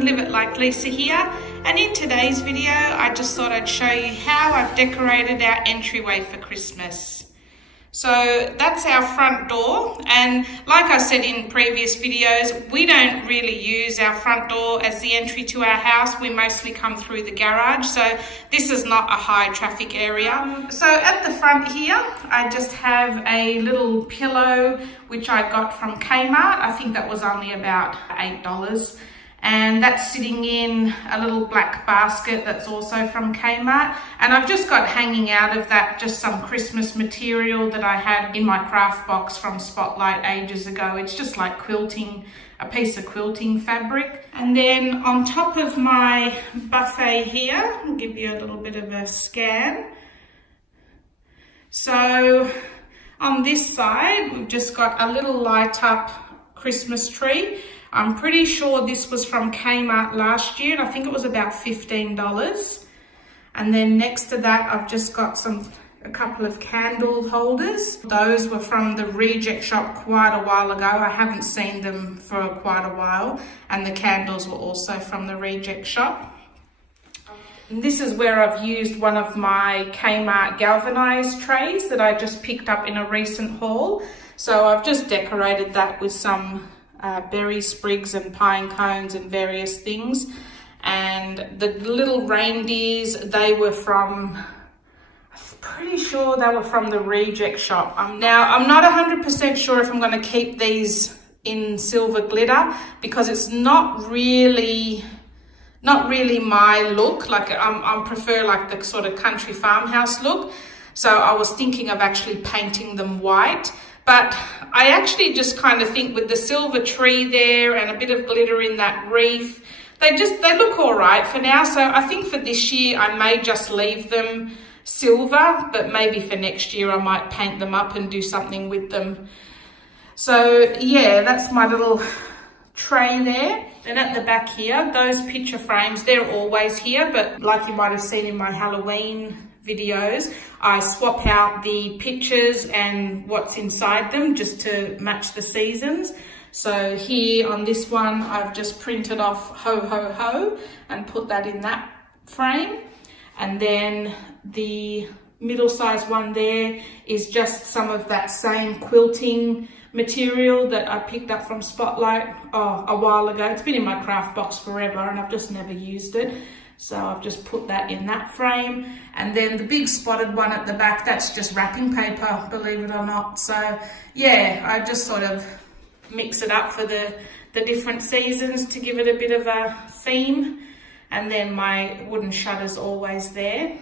JORDEN, Live It Like Lisa here, and in today's video I just thought I'd show you how I've decorated our entryway for Christmas. So that's our front door, and like I said in previous videos, we don't really use our front door as the entry to our house. We mostly come through the garage, so this is not a high traffic area. So at the front here, I just have a little pillow which I got from Kmart. I think that was only about $8. And that's sitting in a little black basket that's also from Kmart. And I've just got hanging out of that just some Christmas material that I had in my craft box from Spotlight ages ago. It's just like quilting, a piece of quilting fabric. And then on top of my buffet here, I'll give you a little bit of a scan. So on this side, we've just got a little light up Christmas tree. I'm pretty sure this was from Kmart last year, and I think it was about $15. And then next to that, I've just got a couple of candle holders. Those were from the Reject Shop quite a while ago. I haven't seen them for quite a while. And the candles were also from the Reject Shop. And this is where I've used one of my Kmart galvanized trays that I just picked up in a recent haul. So I've just decorated that with some berry sprigs and pine cones and various things. And the little reindeers, they were from, I'm pretty sure they were from the Reject Shop. Now, I'm not 100% sure if I'm going to keep these in silver glitter because it's not really my look. Like I prefer like the sort of country farmhouse look. So I was thinking of actually painting them white. But I actually just kind of think with the silver tree there and a bit of glitter in that wreath, they look all right for now. So I think for this year, I may just leave them silver, but maybe for next year, I might paint them up and do something with them. So yeah, that's my little tray there. And at the back here, those picture frames, they're always here, but like you might have seen in my Halloween videos, I swap out the pictures and what's inside them just to match the seasons. So here on this one, I've just printed off ho ho ho and put that in that frame. And then the middle-sized one there is just some of that same quilting material that I picked up from Spotlight a while ago. It's been in my craft box forever and I've just never used it. So I've just put that in that frame. And then the big spotted one at the back, that's just wrapping paper, believe it or not. So yeah, I just sort of mix it up for the different seasons to give it a bit of a theme. And then my wooden shutter's always there.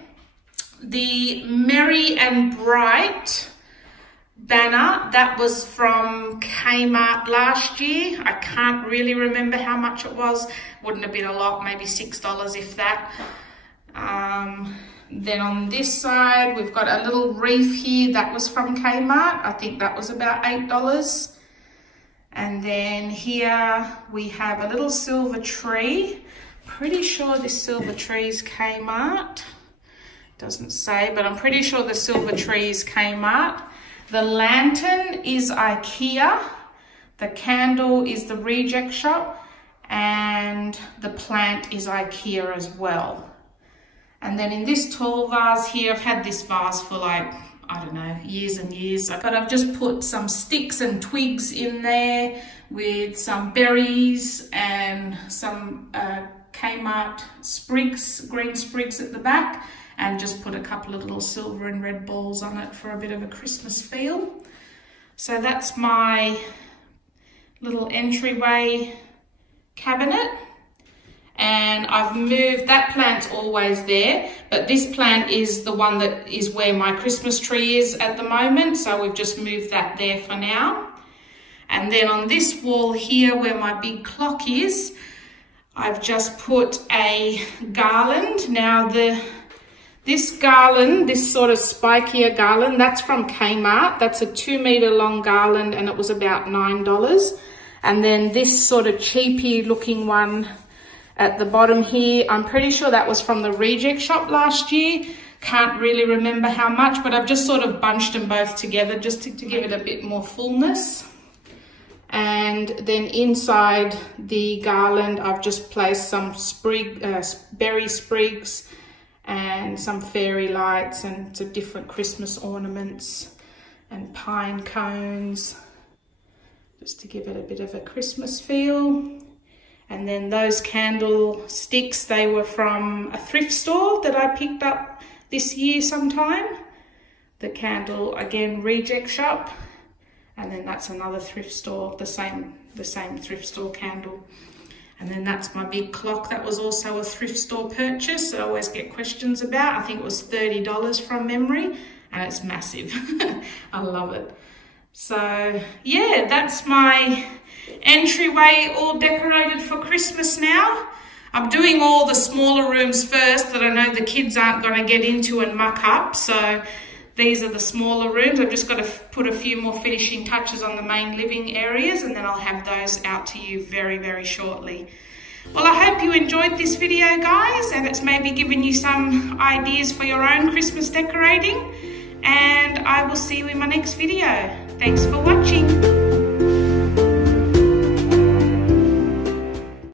The Merry and Bright banner, that was from Kmart last year. I can't really remember how much it was. Wouldn't have been a lot, maybe $6 if that. Then on this side, we've got a little wreath here. That was from Kmart. I think that was about $8. And then here we have a little silver tree. Pretty sure this silver tree is Kmart. Doesn't say, but I'm pretty sure the silver tree is Kmart. The lantern is IKEA, the candle is the Reject Shop, and the plant is IKEA as well. And then in this tall vase here, I've had this vase for like, I don't know, years and years, but I've just put some sticks and twigs in there with some berries and some Kmart sprigs, green sprigs at the back, and just put a couple of little silver and red balls on it for a bit of a Christmas feel. So that's my little entryway cabinet. And I've moved, that plant's always there, but this plant is the one that is where my Christmas tree is at the moment. So we've just moved that there for now. And then on this wall here where my big clock is, I've just put a garland. Now this garland, this sort of spikier garland, that's from Kmart. That's a 2-meter long garland and it was about $9. And then this sort of cheapy looking one at the bottom here, I'm pretty sure that was from the Reject Shop last year. Can't really remember how much, but I've just sort of bunched them both together just to give it a bit more fullness. And And then inside the garland, I've just placed some berry sprigs and some fairy lights and some different Christmas ornaments and pine cones, just to give it a bit of a Christmas feel. And then those candle sticks, they were from a thrift store that I picked up this year sometime. The candle, again, reject shop. And then that's another thrift store, the same thrift store candle. And then that's my big clock. That was also a thrift store purchase that I always get questions about. I think it was $30 from memory, and it's massive. I love it. So yeah, that's my entryway all decorated for Christmas now. I'm doing all the smaller rooms first that I know the kids aren't going to get into and muck up. So these are the smaller rooms. I've just got to put a few more finishing touches on the main living areas, and then I'll have those out to you very, very shortly. Well, I hope you enjoyed this video, guys, and it's maybe given you some ideas for your own Christmas decorating. And I will see you in my next video. Thanks for watching.